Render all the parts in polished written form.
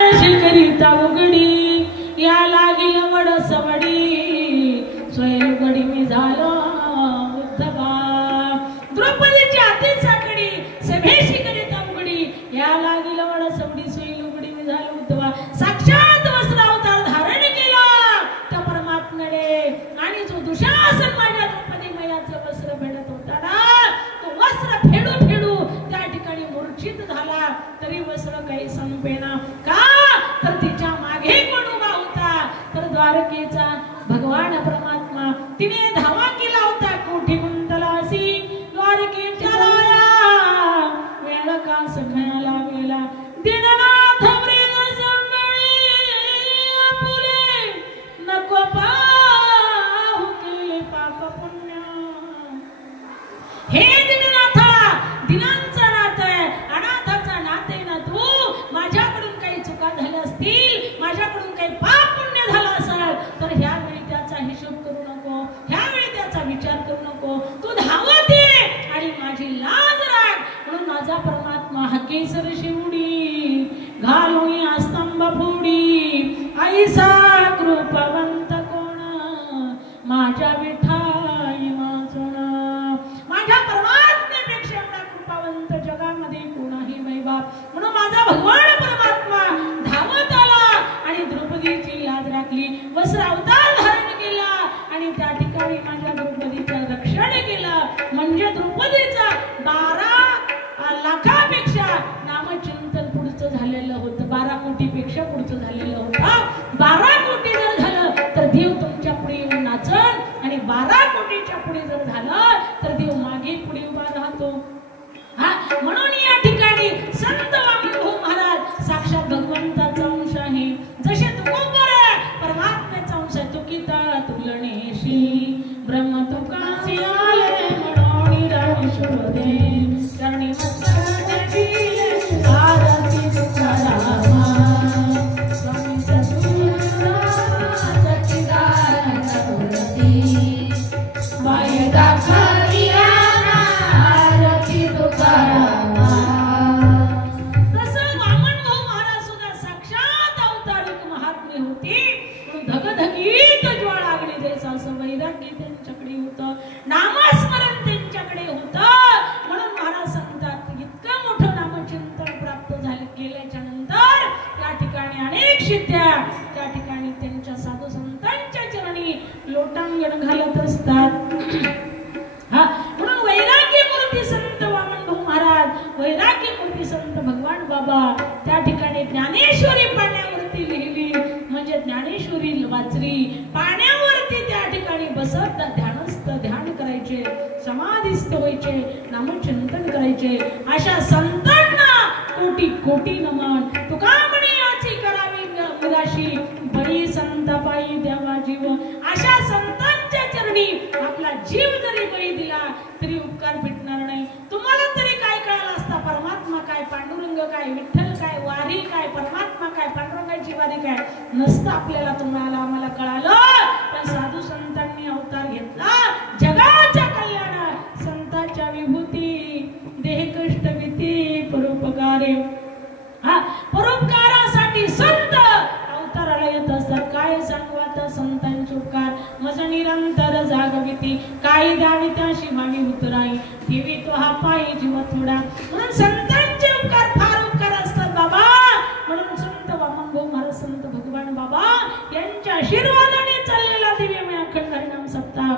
करिता उघडी या लागील वड सवडी स्वयं उघडी मी झालो उद्धवा द्रौपदीची हाती साकडी सभेशी करिता उघडी या लागील वड सवडी स्वयं उघडी मी झालो उद्धवा साक्षात वस्त्र अवतार धारण केला त्या परमात्म्याने आणि जो दुशासन माझ्या द्रौपदी मैयाचं वस्त्र फेडत होता ना तो वस्त्र फेडू फेडू त्या ठिकाणी मूर्छित झाला तरी वस्त्र काही संपेना का तर तिच्या मागे कोण उभा होता तर द्वारकेचा भगवान परमात्मा तिने धावा केला होता कोठी कुंतलासी द्वारकेच्या राया वेळ का सगळ्याला वेला दीननाथ वृंद संगळे फुले नको पाहू केले पाप पुण्य हे दीननाथा दिनांचा नाथ आहे अनाथाचा नाथ आहे ना तू माझ्याकडून काही चुका झाल्या असतील माझ्याकडून काही पाप पुण्य झालं असेल तर ह्या वेळी त्याचा हिशोब करू नको ह्या वेळी त्याचा विचार करू नको तू धावत ये आणि माझी लाज राख म्हणून माझा परमात्मा हकेसर शिवडी घालून स्तंभ फोडी ऐसा कृपावंत कोण माझ्या विठाई वाचून माझ्या परमात्म्यापेक्षा एवढा कृपावंत जगामध्ये कोणाही नाही बाप म्हणून माझा भगवान परमात्मा धावत आला आणि द्रौपदीची लाज राखली वस्त्र अवतार धारण केला आणि त्या ठिकाणी माझ्या द्रौपदीचं रक्षण केलं म्हणजे द्रौपदीचा 12 लाखापेक्षा नामचिंतन पुढचं झालेलं होतं 12 कोटीपेक्षा पुढचं झालेलं होतं 12 कोटी जर झालं तर देव तुमच्या पुढे येऊन नाचन आणि 12 कोटीच्या पुढे जर झालं तर देव मागे पुढे उभा राहतो म्हणून या ठिकाणी संत वामनभाऊ महाराज साक्षात भगवंताचा अंश आहे जसे तुकोबर परमात्म्याचा अंश आहे तुकिता तुलनेशी ब्रह्म तुकासी आले म्हणून रामेश्वरे करणी मस्तकाची आरती तुकारामा स्वामी सद्गुरू सच्चिदानंद मूर्ती वायदा खरिया आरती तुकारामा तसं वामनभाऊ महाराज सुद्धा साक्षात अवतारिक महात्मे होते धगधगीत ज्वाळा अग्नी जैसा असं वैराग्य त्यांच्याकडे होतं नामस्मरण त्यांच्याकडे होतं म्हणून महाराज सांगतात इतकं मोठं नामचिंतन प्राप्त झालं गेल्याच्या नंतर त्या ठिकाणी अनेक सिद्ध्या त्या ठिकाणी त्यांच्या साधू संतांच्या चरणी लोटांगण घालत असतात म्हणून वैराग्य मूर्ती संत वामनभाऊ महाराज वैराग्य मूर्ती संत भगवान बाबा त्या ठिकाणी ज्ञानेश्वरी पाण्यावरती लिहिली म्हणजे ज्ञानेश्वरी वाचली पाण्यावरती त्या ठिकाणी बसत ध्यानस्थ ध्यान करायचे समाधिस्थ व्हायचे नामचिंतन करायचे अशा संतांना कोटी कोटी नमन तुका म्हणे याची करावी मुलाशी बळी संत पायी द्यावा जीव अशा संतांच्या चरणी आपला जीव जरी बळी दिला तरी उपकार भेटणार नाही तुम्हाला तरी काय कळालं असता परमात्मा काय पांडुरंग काय विठ्ठल काय वारी काय परमात्मा काय पांडुरंगाची वारी काय नसतं आपल्याला तुम्हाला आम्हाला कळालं पण साधू संतांनी अवतार घेतला जगाच्या कल्याण संतांच्या विभूती देह कष्ट भीती परोपकारे परोपकारासाठी संत अवताराला येत असतात काय सांगू आता संतांचे उपकार मज निरंतर जागविती काही द्यावी त्या शिवानी उतराई ठेवी तो हा पायी जीव थोडा म्हणून संतांचे उपकार फार उपकार असतात बाबा म्हणून संत वामनभाऊ महाराज संत भगवान बाबा यांच्या आशीर्वादाने चाललेला दिव्यमय अखंड हरिनाम सप्ताह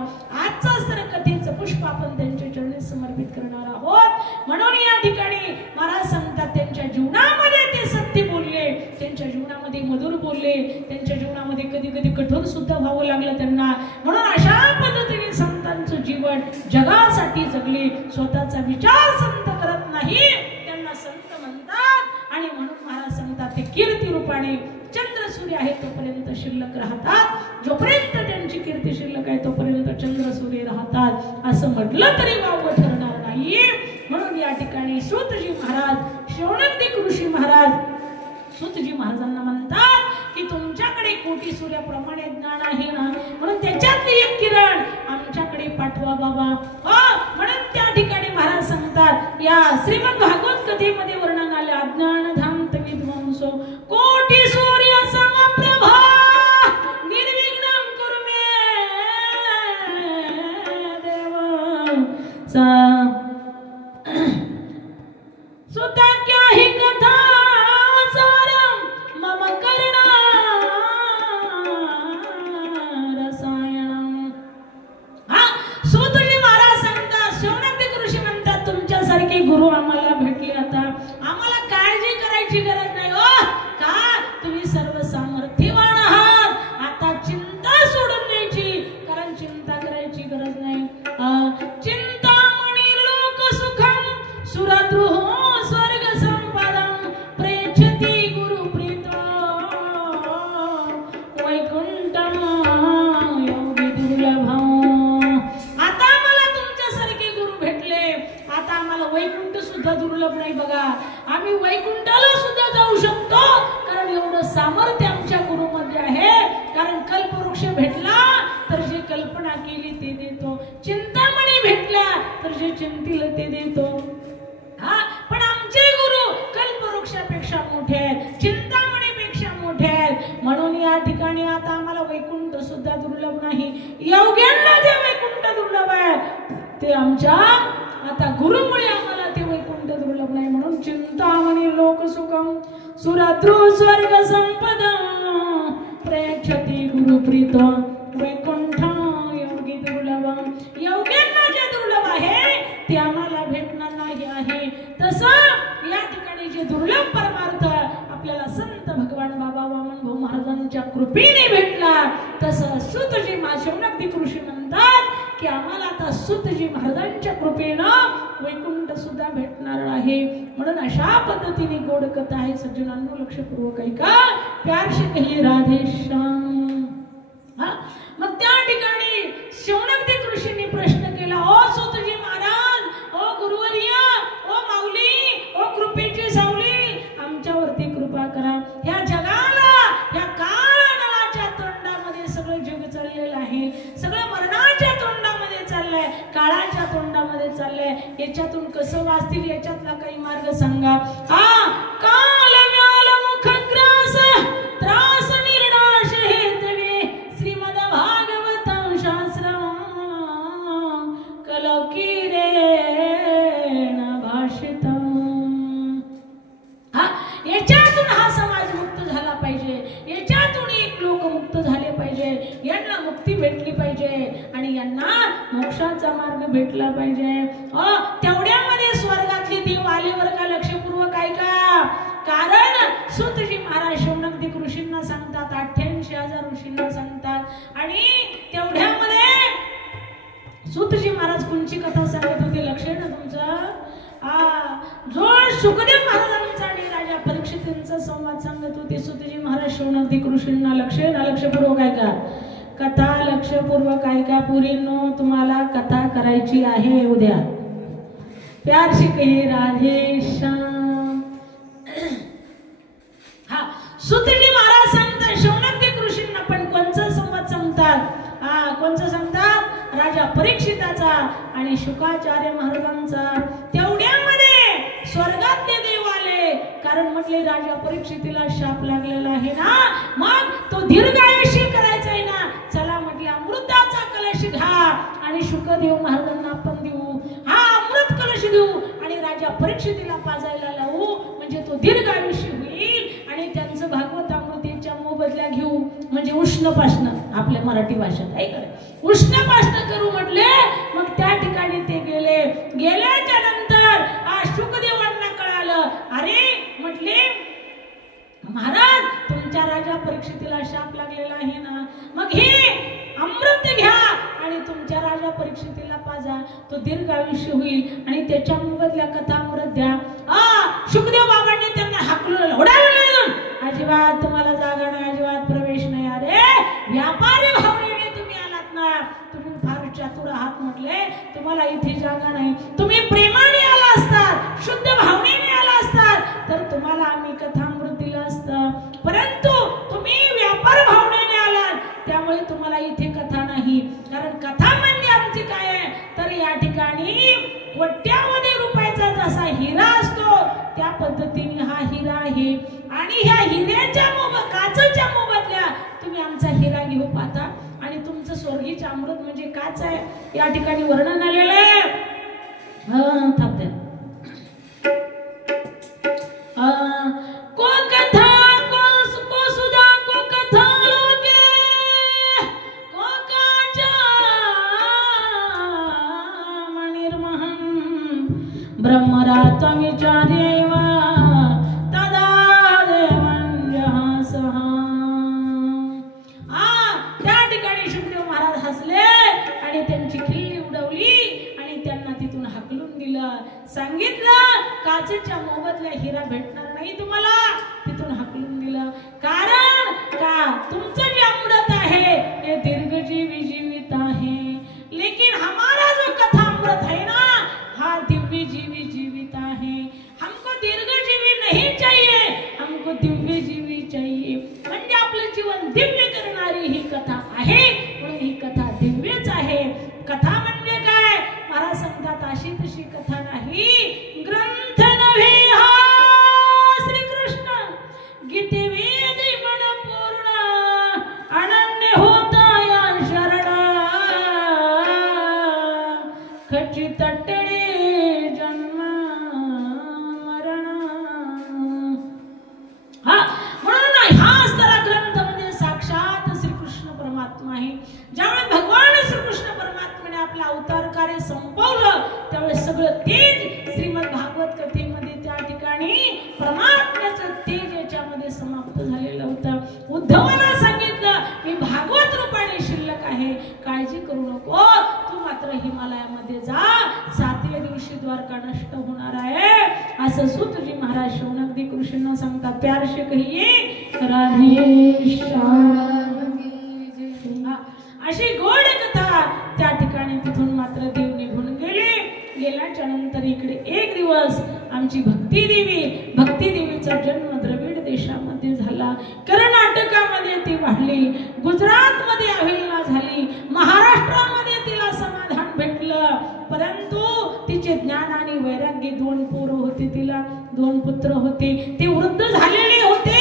आजचा तर कथेचं पुष्प आपण त्यांच्या चरणी समर्पित करणार आहोत म्हणून या ठिकाणी महाराज सांगतात त्यांच्या जीवनामध्ये ते सत्य बोलले त्यांच्या जीवनामध्ये मधुर बोलले त्यांच्या जीवनामध्ये कधी कधी कठोर सुद्धा व्हावं लागलं त्यांना म्हणून अशा पद्धतीने संतांचं जीवन जगासाठी जगले स्वतःचा विचार संत करत नाही त्यांना संत म्हणतात आणि म्हणून महाराज सांगतात ते कीर्ती रूपाने चंद्र सूर्य आहे तोपर्यंत शिल्लक राहतात जोपर्यंत त्यांची कीर्ती शिल्लक आहे तोपर्यंत चंद्र सूर्य राहतात असं म्हटलं तरी वावगं ठरणार नाही म्हणून या ठिकाणी सूतजी महाराज शौनकदिक ऋषी महाराज सूतजी महाराजांना म्हणतात की तुमच्याकडे कोटी सूर्याप्रमाणे ज्ञान आहे ना म्हणून त्याच्यातली एक किरण आमच्याकडे पाठवा बाबा म्हणून त्या ठिकाणी महाराज सांगतात या श्रीमद भागवत कथेमध्ये वर्णन आले अज्ञान धांत विद्वांसो को कोटी सूर्य समप्रभा निर्विघ्नं कुरु मे देव सुताक्या हि कथा सारं मम करुणा रसायनम। हा सुतजी महाराज सांगतात, शौनक ऋषी म्हणतात, तुमच्यासारखे गुरु आम्हाला भेटले, आता आम्हाला काळजी करायची गरज नाही हो, का तुम्ही सर्व सामर्थ्यवान आहात, आता चिंता सोडून द्यायची, कारण चिंता करायची गरज नाही। चिंतामणी लोक सुखम सुरद्रुह स्वर्ग संपदम प्रेक्षति गुरु प्रीतो वैकुंठम योगी दुर्लभम। आता आम्हाला तुमच्यासारखे गुरु भेटले, आता आम्हाला वैकुंठ सुद्धा दुर्लभ नाही बघा, आम्ही वैकुंठाला सुद्धा जाऊ शकतो, कारण एवढं सामर्थ्य आमच्या गुरुमध्ये आहे। कारण कल्पवृक्ष भेटला तर जे कल्पना केली ते देतो, चिंतामणी भेटल्या तर जे चिंतील ते देतो। हा पण आमचे गुरु कल्पवृक्षापेक्षा मोठे आहेत, चिंतामणीपेक्षा मोठे आहेत, म्हणून या ठिकाणी आता आम्हाला वैकुंठ सुद्धा दुर्लभ नाही। योग्यांना जे वैकुंठ दुर्लभ आहे ते आमच्या आता गुरुमुळे आम्हाला ते वैकुंठ दुर्लभ नाही, म्हणून चिंतामणी लोक सुखम सुरद्रुह स्वर्ग संपदा प्रेक्षति गुरु प्रीतो वैकुंठ योगी दुर्लभम। योग्यांना जे दुर्लभ आहे ते आम्हाला भेटणार नाही आहे, तसं या ठिकाणी जे दुर्लभ परमार्थ आपल्याला संत भगवान बाबा वामनभाऊ महाराजांच्या कृपेने भेटला, तसं सुतजी शौनक ऋषी म्हणतात की आम्हाला आता सुतजी महाराजांच्या कृपेनं वैकुंठ सुद्धा भेटणार आहे। म्हणून अशा पद्धतीने गोड कथा आहे सज्जनांनो, लक्षपूर्वक ऐका, प्यार से कहिए राधे श्याम। मग त्या ठिकाणी शौनक ऋषींनी प्रश्न केला, ओ सुतजी महाराज, ओ गुरुवर्य, ओ माऊली, ओ कृपेची सावली, आमच्यावरती कृपा करा। ह्या जगाला, ह्या काळाच्या तोंडामध्ये सगळं जग चाललेलं आहे, सगळं मरणाच्या तोंडामध्ये चाललंय, काळाच्या तोंडामध्ये चाललंय, याच्यातून कसं वाचतील, याच्यातला काही मार्ग सांगा। काल व्याल मुखग्रास त्रास निर्नाश हेतवे श्रीमद भागवतं शास्त्रं कलौकीरेण भाषितम्। याच्यातून हा समाज मुक्त झाला पाहिजे, याच्यातून एक लोक मुक्त झाले पाहिजे, यांना मुक्ती भेटली पाहिजे आणि यांना मोक्षाचा मार्ग भेटला पाहिजे। तेवढ्यामध्ये स्वर्गातले देव आले वर का, लक्षपूर्वक ऐका, कारण सुतजी महाराज शौनक ऋषींना सांगतात, 88,000 ऋषींना सांगतात, आणि तेवढ्यामध्ये सुतजी महाराज कोणची कथा सांगत होते, लक्ष आहे ना तुमचं? जो सुखदेव महाराजांचा आणि राजा परीक्षितांचा संवाद सांगत होते सुतजी महाराज शौनक ऋषींना, लक्ष आहे ना? लक्षपूर्वक ऐका कथा, लक्षपूर्वक ऐका पुरीनो, तुम्हाला कथा करायची आहे उद्या। प्यार से कहिए राधे श्याम। हा सुतजी महाराज सांगतात शौनक ऋषींना, पण कोणचा संवाद सांगतात? कोणचा सांगतात? राजा परीक्षिताचा आणि शुकाचार्य महाराजांचा। तेवढ्यामध्ये स्वर्गातले देव आले, कारण म्हटले राजा परीक्षितीला शाप लागलेला आहे ना, मग तो दीर्घायुष्य करायचा आहे ना, चला म्हटले अमृताचा कलश घ्या आणि शुकदेव महाराजांना आपण देऊ, हा अमृत कलश देऊ आणि राजा परीक्षितीला पाजायला लावू, म्हणजे तो दीर्घायुष्य होईल आणि त्यांचं भागवत अमृतेच्या मोबदल्या घेऊ, म्हणजे उष्णपाषण आपल्या मराठी भाषेत ऐका, उष्णपाषण करू म्हटले। मग त्या ठिकाणी ते गेले, गेल्याच्या नंतर शुकदेवांना कळालं, अरे म्हटले महाराज तुमच्या राजा परीक्षितीला शाप लागलेला आहे ना, मग हे अमृत घ्या आणि तुमच्या राजा परीक्षितीला पाजा, तो दीर्घायुष्य होईल आणि त्याच्या मोबदल्या कथा अमृत द्या। शुकदेव बाबांनी त्यांना हाकलून उडावलं, अजिबात तुम्हाला जागा नाही, अजिबात प्रवेश नाही। अरे व्यापारी भावनेने तुम्ही आलात ना, तुम्ही फार चातुर आहात म्हटले, तुम्हाला इथे जागा नाही, तुम्ही प्रेमाने आला असतात, शुद्ध भावनेने आला असतात तर तुम्हाला आम्ही कथामृत दिलं असतं, परंतु तुम्ही व्यापार भावनेने आलात, त्यामुळे तुम्हाला इथे कथा नाही। कारण कथा म्हणजे आमची काय आहे तर या ठिकाणी कोट्यावधी रुपयाचा जसा हिरा असतो त्या पद्धतीने हा हिरा आहे, आणि ह्या हिऱ्याच्या पाहता आणि तुमचं स्वर्गीय अमृत म्हणजे काच आहे या ठिकाणी वर्णन आलेलं आहे. थांब द्या. को कथा को सुधा को कथा लोके को काचा मणिर्महं ब्रह्मरात्म विचार्यैव तदा देवञ्जहासः. त्या ठिकाणी शुकदेव महाराज हसले आणि त्यांची खिल्ली उडवली आणि त्यांना तिथून हाकलून दिलं. सांगितलं काचेच्या मोबदल्या हिरा भेटणार नाही तुम्हाला. तिथून हाकलून दिलं. कारण का तुमचं जे अमृत आहे ते दीर्घजीवी जीवित आहे. लेकिन हमारा जो कथा अमृत है ना हा दिव्य जीवी जीवित है. हमको दीर्घजीवी नहीं चाहिए, हमको दिव्य जीवी चाहिए. म्हणजे आपलं जीवन दिव्य करणारी ही कथा आहे. म्हणून ही कथा दिव्यच आहे. कथा म्हणजे काय महाराज सांगतात अशी तशी कथा नाही. ग्रंथ नव्हे हा श्रीकृष्ण गीते वेदी मन पूर्ण अनन्य होता या शरण खची तटडे जन्म मरण. म्हणून हा सारा ग्रंथ म्हणजे साक्षात श्रीकृष्ण परमात्मा आहे. ज्यावेळेस भगवान श्रीकृष्ण परमात्म्याने आपला अवतार कार्य संपवलं त्यावेळेस सगळं तेज श्रीमद भागवत कथेमध्ये त्या ठिकाणी परमात्म्याचं तेज याच्यामध्ये समाप्त झालेलं होतं. उद्धवाला सांगितलं मी भागवत रूपाने शिल्लक आहे, काळजी करू नको, तू मात्र हिमालयामध्ये जा, 7व्या दिवशी द्वारका नष्ट होणार आहे असं सूतजी महाराज शौनकदी कृष्णांना सांगतात. प्यार से कहिए राधे श्याम. अशी गोड कथा त्या ठिकाणी तिथून मात्र देव निघून गेले. गेल्याच्या नंतर इकडे एक दिवस आमची भक्ती देवीचा जन्म द्रविड देशामध्ये झाला. कर्नाटकामध्ये ती वाढली, गुजरातमध्ये अहिल्या झाली, महाराष्ट्रामध्ये तिला समाधान भेटलं. परंतु तिचे ज्ञान आणि वैराग्य 2 पोरं होते, तिला 2 पुत्र होते, ते वृद्ध झालेले होते.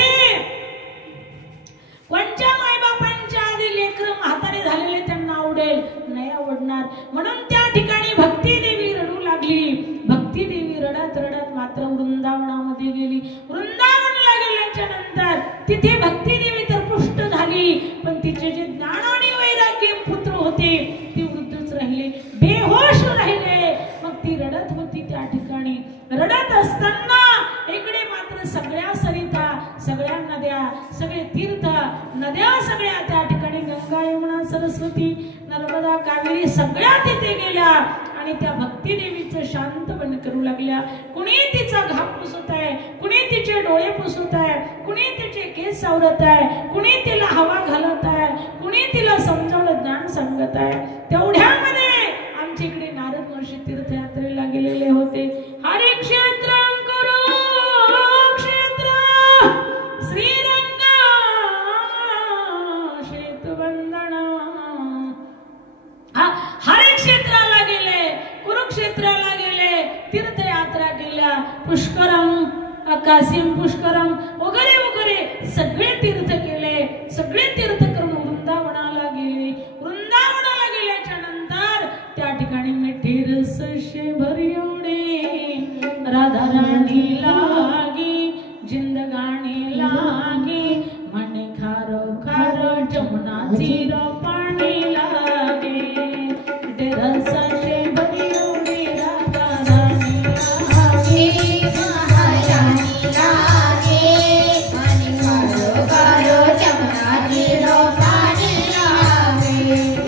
कोणत्या मायबापांच्या आधी लेकरं म्हातारे झालेले त्यांना आवडेल नाही आवडणार. म्हणून त्या ठिकाणी भक्ती देवी रडू लागली. भक्ती देवी रडत रडत मात्र वृंदावनामध्ये गेली. वृंदावनला गेल्याच्या नंतर तिथे भक्ती देवी तर पुष्ट झाली, पण तिचे जे ज्ञान आणि वैराग्य पुत्र होते ते वृद्धच राहिले, बेहोश राहिले. मग ती रडत होती त्या ठिकाणी. रडत असताना इकडे मात्र सगळ्या सरिता, सगळ्या नद्या, सगळे तीर्थ नद्या सगळ्या त्या ठिकाणी गंगा यमुना सरस्वती नर्मदा कावेरी सगळ्या तिथे गेल्या आणि त्या भक्ती देवीचं शांतपण करू लागल्या. कुणी तिचा घाम पुसत आहे, कुणी तिचे डोळे पुसत आहे, कुणी तिचे केस सावरत आहे, कुणी तिला हवा घालत आहे, कुणी तिला समजावलं ज्ञान सांगत आहे. तेवढ्यामध्ये आमच्या इकडे नारद महर्षी तीर्थयात्रेला गेलेले होते. हरे क्षेत्र कुरुक्षेत्र श्रीरंग शेतुवंदना. हरे क्षेत्राला गेले, कुरुक्षेत्राला गेले, तीर्थयात्रा केल्या, पुष्करम कासिम पुष्करम वगैरे वगैरे सगळे तीर्थ केले. सगळे तीर्थ करून वृंदावनाला गेले. वृंदावनाला गेल्याच्या नंतर त्या ठिकाणी मिठी रस शे भरियोडे राधा राणी लागी जिंदगाणी लागी म्हणे खारो खारो जमुनाची पाणी लागे ते रस शे भरियोडे राधा राणी लागे महाराणी लागे म्हणे खारो खारो जमुनाची पाणी लागे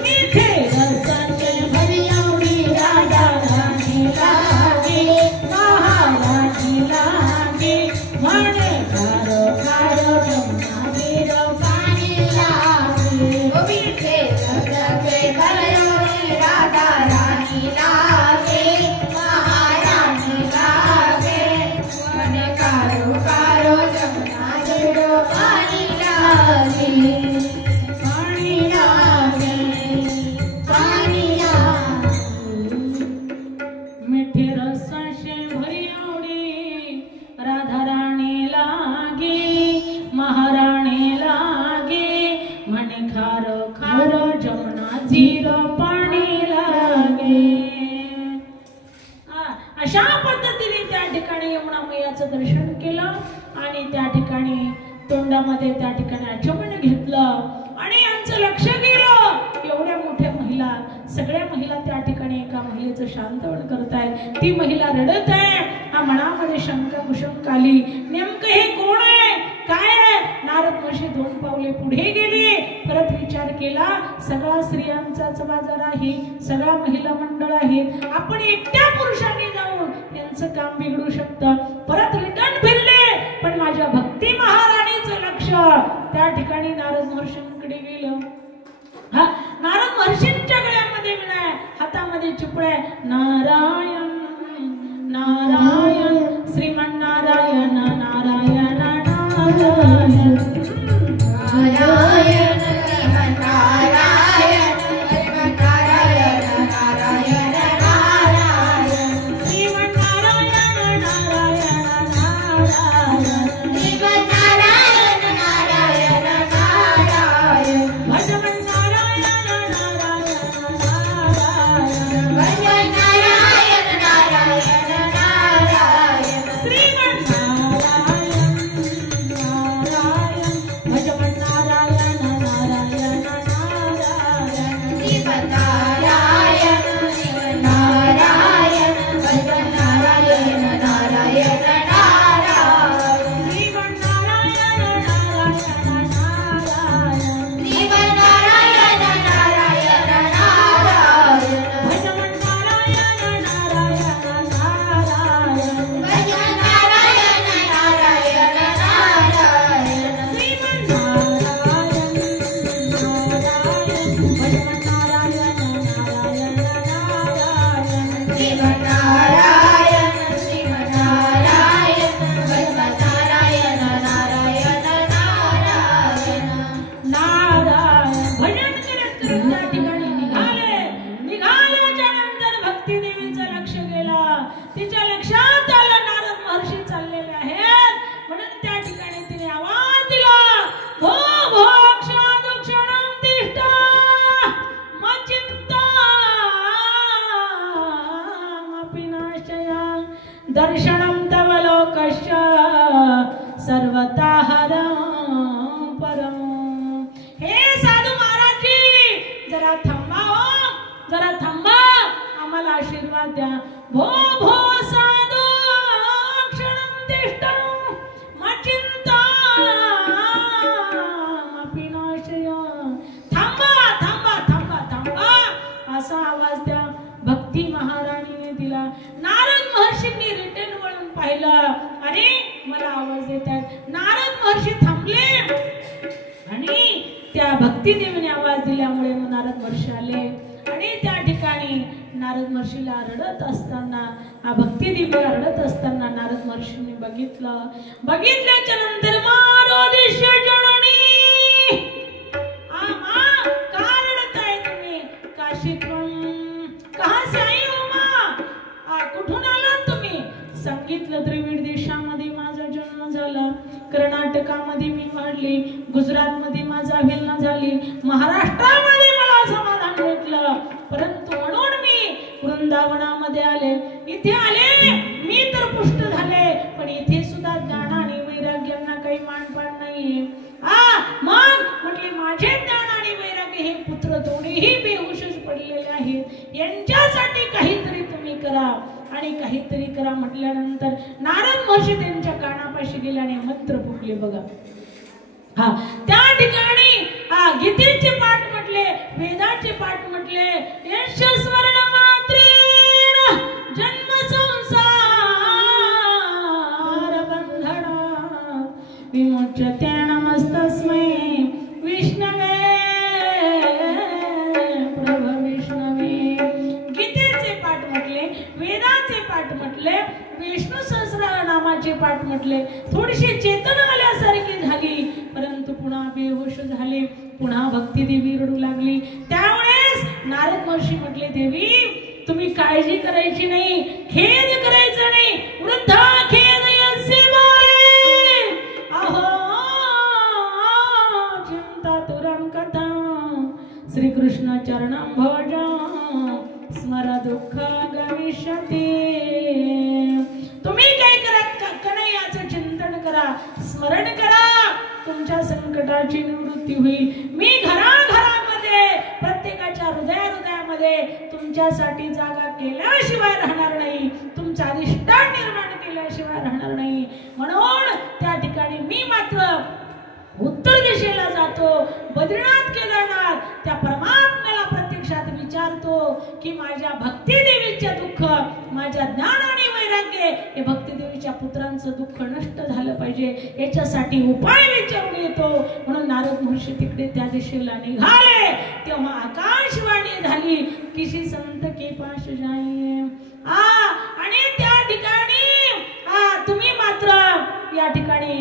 मिठे रस शे भरियोडे राधा राणी लागे महाराणी लागे म्हणे खारो खारो जमुनाची पाणी लागे. तोंडामध्ये त्या ठिकाणी आचमन घेतलं आणि यांचं लक्ष गेलं एवढ्या मोठ्या महिला सगळ्या महिला त्या ठिकाणी एका महिलेचं शांतवण करतायत ती महिला रडत आहे हा मनामध्ये शंका कुशंक आली नेमकं हे कोण आहे काय आहे नारद महर्षी 2 पावले पुढे गेले परत विचार केला सगळा स्त्रियांचाच बाजार आहे सगळा महिला मंडळ आहेत आपण एकट्या पुरुषांनी जाऊन यांचं काम बिघडू शकतं परत रिटर्न फिरले पण माझ्या भक्ती महाराणीचं लक्ष त्या ठिकाणी नारद महर्षींकडे गेलं हा नारद महर्षींच्या गळ्यामध्ये विणा हातामध्ये चिपळ्या नारायण नारायण श्रीमन नारायण नारायण नारायण नारायण श्रीमन नारायण श्रीमन नारायण नारायण नारायण श्रीमन नारायण नारायण नारायण श्रीमन नारायण नारायण नारायण भजन दर्शनम तव लोकस्य सर्वता हरं परम हे साधू महाराज जी जरा थांबा हो जरा थांबा आम्हाला आशीर्वाद द्या भो भो साधू क्षणं तिष्ठ मचिंता पिनाशय थांबा थांबा थांबा थांबा असा आवाज द्या भक्ती महाराणीने दिला नारद महर्षींनी रिटर्न वळून पाहिलं अरे मला आवाज देतात नारद महर्षी थांबले आणि त्या भक्ती देवीने आवाज दिल्यामुळे नारद महर्षी आले आणि त्या ठिकाणी नारद महर्षीला रडत असताना भक्ती देवीला रडत असताना नारद महर्षींनी बघितल्याच्या नंतर मारोदिष्य जननी आमा का रडताय तुम्ही काशीतून कहां से आई हो मां कुठून आलात तुम्ही सांगितलं त्रिविध देशामध्ये माझा जन्म झाला कर्नाटकामध्ये मी वाढले गुजरातमध्ये माझा विलना झाली महाराष्ट्रामध्ये मला समाधान भेटलं परंतु म्हणून मी वृंदावनामध्ये आले इथे आले मी तर पुष्ट झाले पण इथे सुद्धा ज्ञान आणि वैराग्यांना काही मानपान नाहीये मग म्हटले माझे ज्ञान आणि वैराग्य हे पुत्र दोन्हीही बेहोशच पडलेले आहेत यांच्यासाठी काहीतरी तुम्ही करा आणि काहीतरी करा म्हटल्यानंतर नारद महर्षी त्यांच्या कानापाशी गेल्याने मंत्र फुकले बघा त्या ठिकाणी गीतेचे पाठ म्हटले वेदाचे पाठ म्हटले यश स्मरण मात्रेण जन्म संसार बंधना विमुच्यते नमस्तस्मै विष्णवे प्रभ विष्णवे गीतेचे पाठ म्हटले वेदाचे पाठ म्हटले विष्णू सहस्रनामाचे पाठ म्हटले थोडीशी चेतना आल्यासारखी झाली परंतु पुन्हा बेहोश झाले पुन्हा भक्ती देवी रडू लागली त्यावेळेस नारद महर्षी म्हटले देवी तुम्ही काळजी करायची नाही खेद करायचा नाही वृद्धा खेद यस्य बाळे अहो चिंता तुरं कथा श्री कृष्ण चरणं भज स्मर दुःख गमिष्यति तुम्ही काय करा कन्हैयाचं चिंतन करा स्मरण करा कलंकाची निवृत्ती होईल. मी घराघरामध्ये प्रत्येकाच्या हृदयामध्ये तुमच्यासाठी जागा केल्याशिवाय राहणार नाही, तुमचं अधिष्ठान निर्माण केल्याशिवाय राहणार नाही. म्हणून त्या ठिकाणी मी मात्र उत्तर दिशेला जातो, बद्रीनाथ केदारनाथ त्या परमात्म्याला प्रत्यक्षात विचारतो की माझ्या भक्तिदेवीचे दुःख, माझ्या ज्ञान आणि वैराग्य हे भक्तिदेवीच्या पुत्रांचं दुःख नष्ट झालं पाहिजे, याच्यासाठी उपाय विचारून येतो. म्हणून नारद महर्षी तिकडे त्या दिशेला निघाले. तेव्हा आकाशवाणी झाली, किसी संत के पास जाइए. आणि त्या ठिकाणी तुम्ही मात्र या ठिकाणी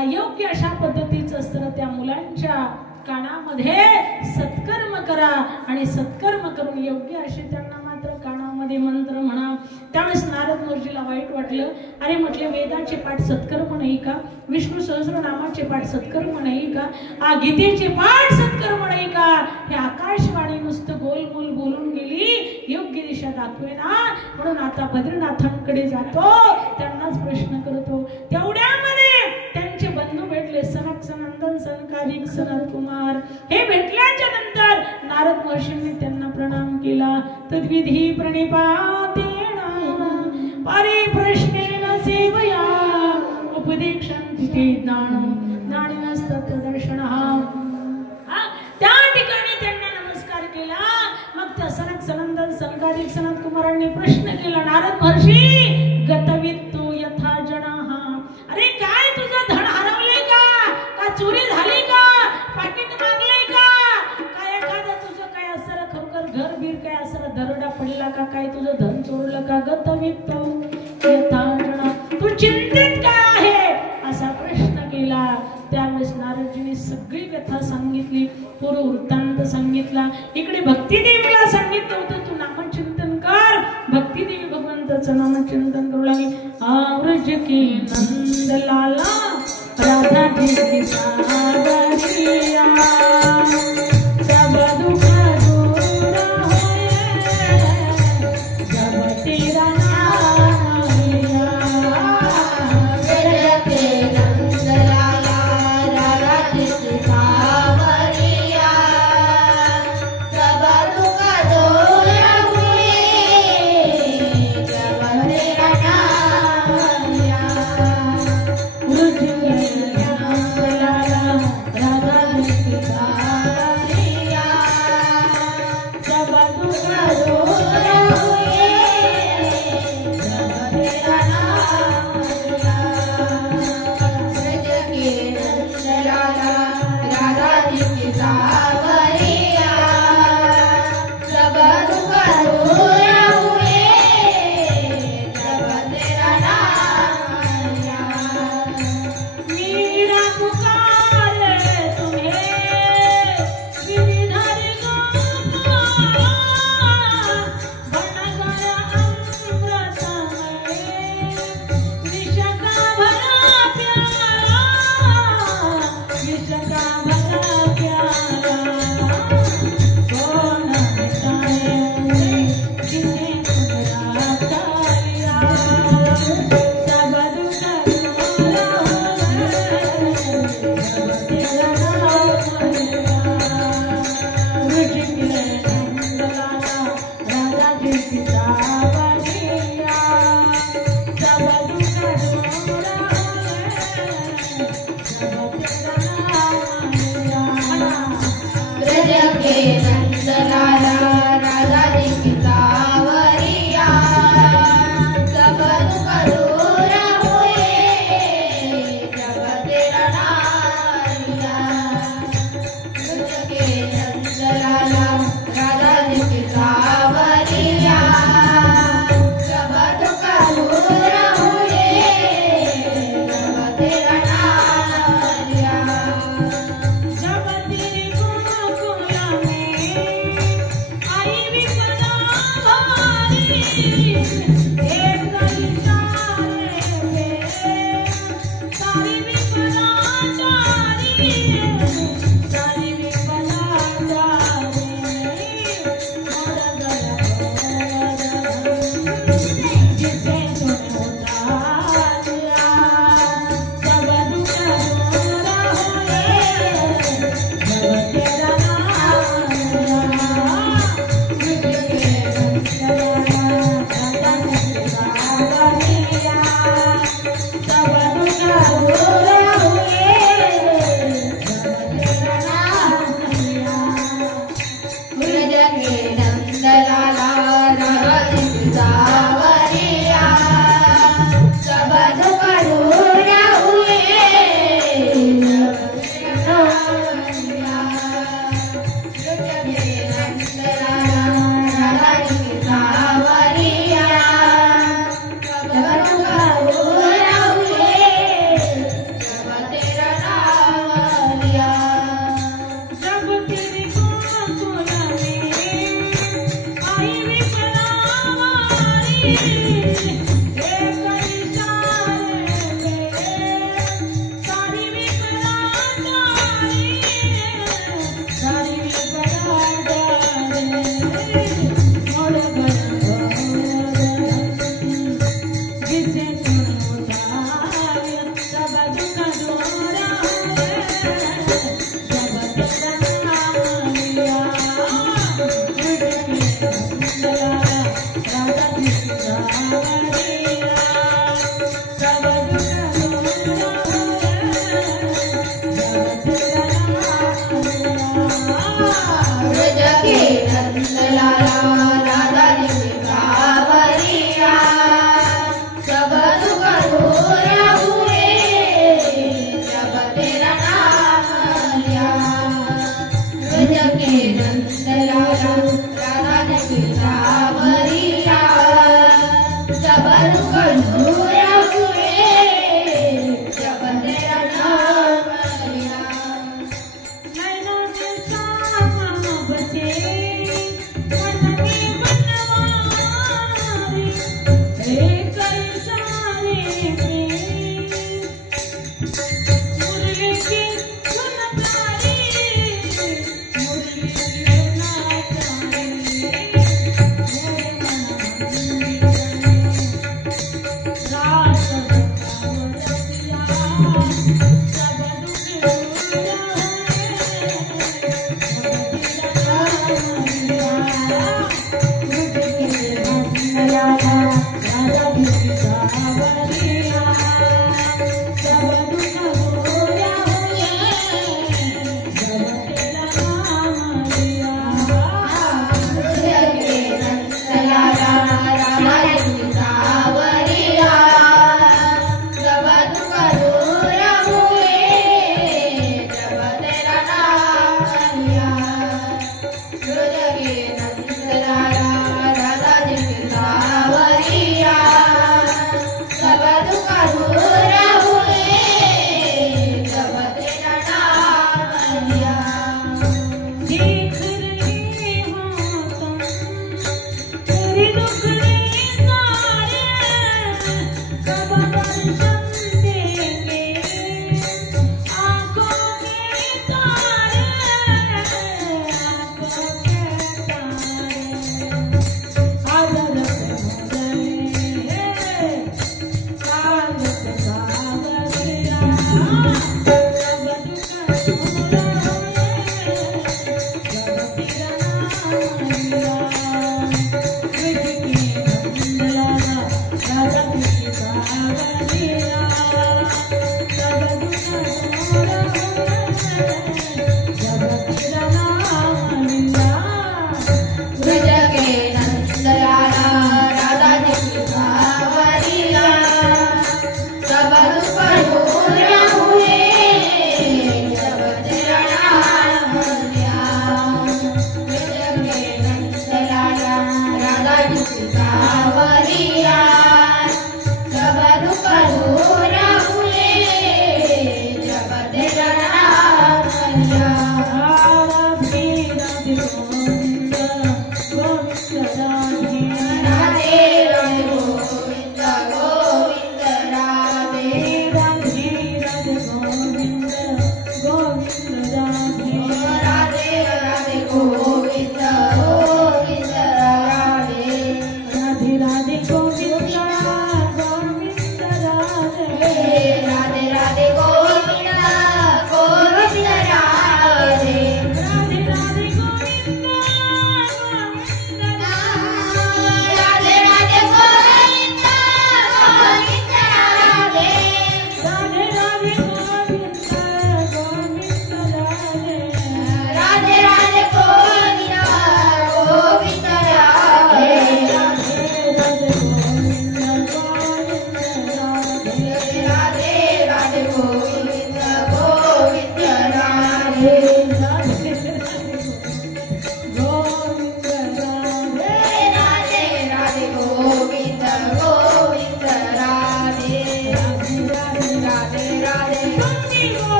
अयोग्य अशा पद्धतीचं असतं त्या मुलांच्या कानामध्ये सत्कर्म करा आणि सत्कर्म करून योग्य असे त्यांना मात्र कानामध्ये मंत्र म्हणा. त्यावेळेस नारद महर्षीला वाईट वाटलं. अरे म्हटले, वेदाचे पाठ सत्कर्म नाही का? विष्णू सहस्रनामाचे पाठ सत्कर्म नाही का? गीतेचे पाठ सत्कर्म नाही का? हे आकाशवाणी नुसतं गोलमोल बोलून गेली, योग्य दिशा दाखवेना. म्हणून आता बद्रीनाथांकडे जातो, त्यांनाच प्रश्न करतो. तेवढ्यामध्ये त्यांचे बंधू भेटले, सनक सनंदन सनकादिक सनत कुमार. हे भेटल्याच्या नंतर नारद महर्षींनी त्यांना प्रणाम केला. तद्विधी प्रणिपातेन परिप्रश्नेन सेवया उपदेक्षन्ति ते ज्ञानिनस्तत्त्वदर्शनः. त्या ठिकाणी त्यांना नमस्कार केला. मग त्या सनक सनंदन सनकादिक सनत कुमारांनी प्रश्न केला, नारद महर्षी गतवित्तु यथा जनाः. अरे काय तुझं धन हरवले का चोरी झाली का, पाकिट मारले का, काय एखादं तुझं काय असं खरोखर घर बीर काय असं दरोडा पडला का, काय तुझं धन चोरलं का? गतवित्तु यथा जनाः. तू चिंतित काय आहे असा प्रश्न केला. त्यावेळेस नारदजींनी सगळी कथा सांगितली, पूर्व वृत्तांत सांगितला. इकडे भक्तिदेवीला सांगितलं होतं तू नामचिंतन कर. भक्तिदेवी भगवंताचं नामचिंतन करू लागली. व्रज की नंद लाला राधा जी सावरिया, सब दुख दूर होए जब तेरा नाम लिया. व्रज के नंद लाला राधा जी सावरिया, सब दुख दूर हुए जब तेरा नाम लिया.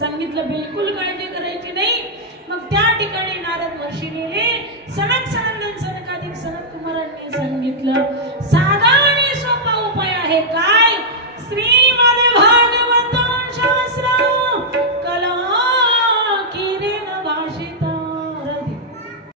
सांगितलं बिलकुल काळजी करायची नाही. मग त्या ठिकाणी नारद महर्षी गेले. सनक सनंदन सनकादिक सनत कुमारांनी सांगितलं